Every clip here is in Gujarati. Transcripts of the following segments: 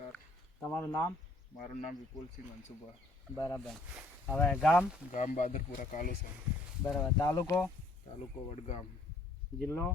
નમસ્કાર. તમારું નામ? મારું નામ વિપુલસિંહ મનસુભા. બરાબર. હવે ગામ? ગામ બાદરપુરા કાલુસા. બરાબર. તાલુકો? તાલુકો વડગામ. જિલ્લો?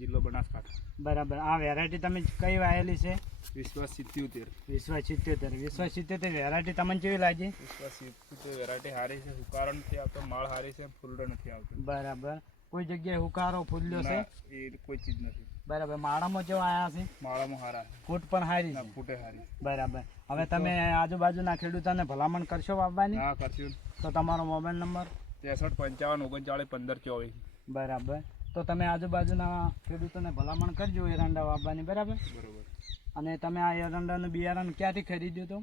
જિલ્લો બનાસકાંઠા. બરાબર. આ વેરાયટી તમે કઈ વાયેલી છે? વિશ્વાસ 77. વિશ્વાસ 77. વિશ્વાસ 77 વેરાયટી તમને કેવી લાગી? વિશ્વાસ 77 વેરાયટી સારી છે. હુકારો નથી આવતો, માળ સારી છે, ફૂલડો નથી આવતો. બરાબર. કોઈ જગ્યાએ હુકારો ફૂલ્યો છે? એ કોઈ ચીજ નથી. બરાબર. માળામાં કેવા આવ્યા છે? માળામાં સારા. ફૂટ પણ સારી છે. ફૂટે સારી. બરાબર. હવે તમે આજુબાજુના ખેડૂતોને ભલામણ કરશો વાવવાની? હા, કરશું. તો તમારો મોબાઈલ નંબર? 63 55 39 15 24. બરાબર. તો તમે આજુબાજુના ખેડૂતોને ભલામણ કરજો એરંડા વાવવાની. બરાબર. બરોબર. અને તમે આ એરંડાનું બિયારણ ક્યાંથી ખરીદ્યું હતું?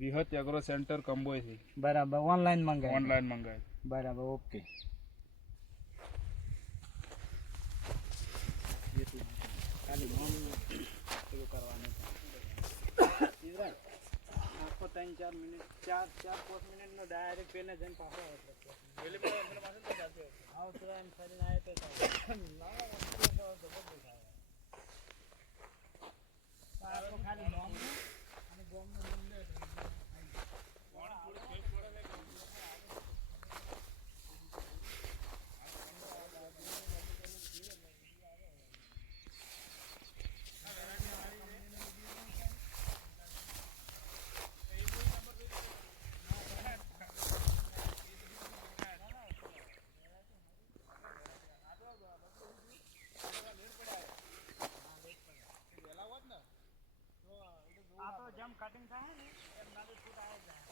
વિહત એગ્રો સેન્ટર કંબોયથી. બરાબર. ઓનલાઈન મંગાવ્યું? ઓનલાઈન મંગાવ્યું. બરાબર. ઓકે. ખાલી કરવાનું આખો 3-4 મિનિટ 4-5 મિનિટનો ડાયરેક્ટ પેને જઈને પાછો આવતો એમ ફરીને આવે તો ખાલી નોમ અને બોમ્બનું આ તો જેમ કટિંગ થાય ને એમ નાનું ફૂટ આવે જાય.